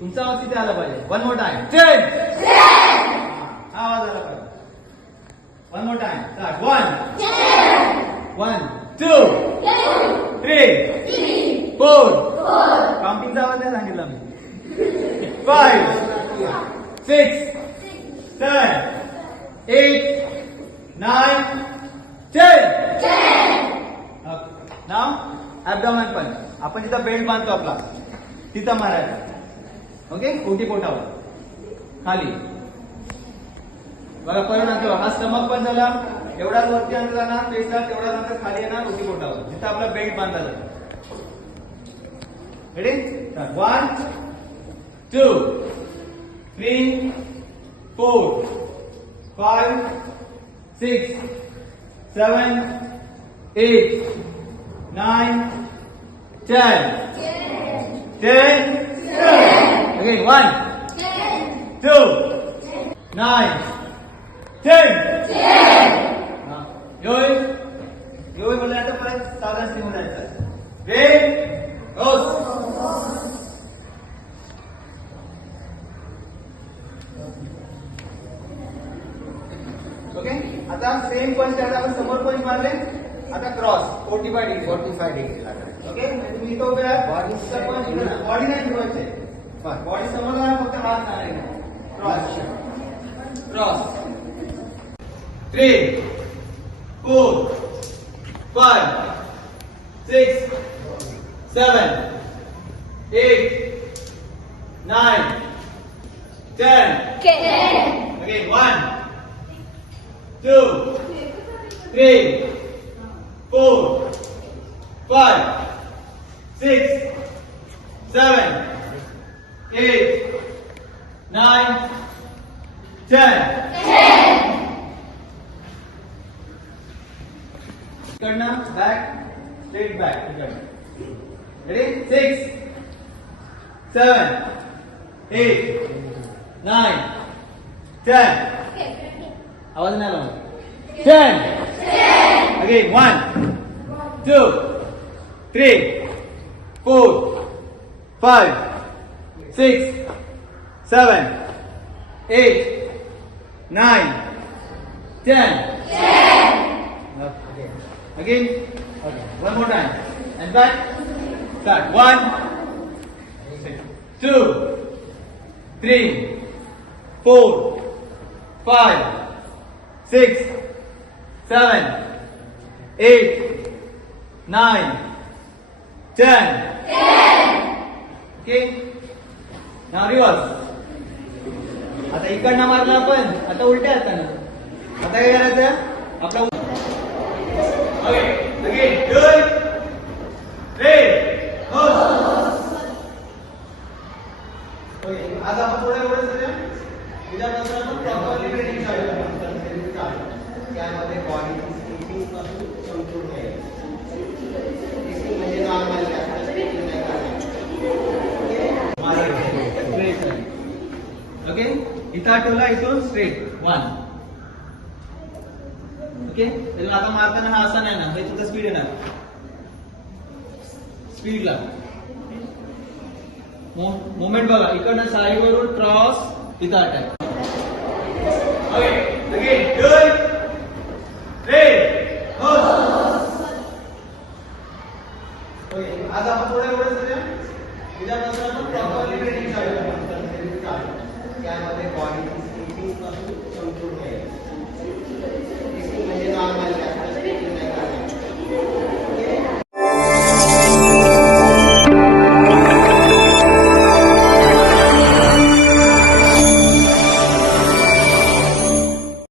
पंपीचा आवाज तिथे आला पाहिजे? वन मोर टाइम चेंज हा आवाज आला पाहिजे. One more time start one one two three four काउंटिंगचा आवाज नाही सांगितला मी. Five six seven eight nine ten नाव ऍबडॉमन पण आपण जिथं बेल्ट बांधतो आपला. तिथं मारायचं. ओके कोटी पोटावर. खाली. बघा परत आणतो. हा स्टमक पण झाला. एवढाच वरती आणला ना पेचा तेवढाच नंतर खाली येणार कोटी पोटावर. जिथं आपला बेल्ट बांधला जातो. Ready one two three four five six seven eight nine ten ten. Ten. Again, one, two, nine, ten. हा. योय योय बोलल्यानंतर परत साधारण निघून म्हणायचं. रे रोज ओके आता सेम पंच आता आपण समोर पंच मारले. आता cross forty five degree forty five degree okay तुम्ही इथं उभे आहात बॉडी बॉडी नाही फिरवायचे. बॉडी समोर फक्त हात नाही cross cross three four five six seven eight nine ten Again, one, two, three, four, five, six, seven, eight, nine, ten. इकडनं बॅक स्ट्रेट बॅक इकडनं ready six seven eight nine ten आवाज नाही आला ten again one two, three, four, five, six, seven, eight, nine, ten. Ten. Okay. Again. Okay. One more time. And back. Start. One, two, three, four, five, six, seven, eight. Nine. Ten. Okay. Now reverse आता इकडनं मारलं आपण. आता उलट्या हातानं. आता काय करायचं? आपला ओके हो आज आपण उद्यापासून आपण प्रॉपरली ट्रेनिंग चालू त्यामध्ये स्किपिंगपासून संपूर्ण आहे ओके इथं ठेवला इथून स्ट्रेट वन ओके त्याच्यावर आता मारताना हा असा नाही ना हे तुझा स्पीड येणार. स्पीडला मोमेंट बघा. इकडनं साईवरून क्रॉस इथं attack okay again good red हो ओके आज आपण थोड्या पुढे सगळ्या उद्यापासून आपण प्रॉपरली ट्रेनिंग चालू करणार. त्यामध्ये बॉडी स्किपिंगपासून संपूर्ण आहे.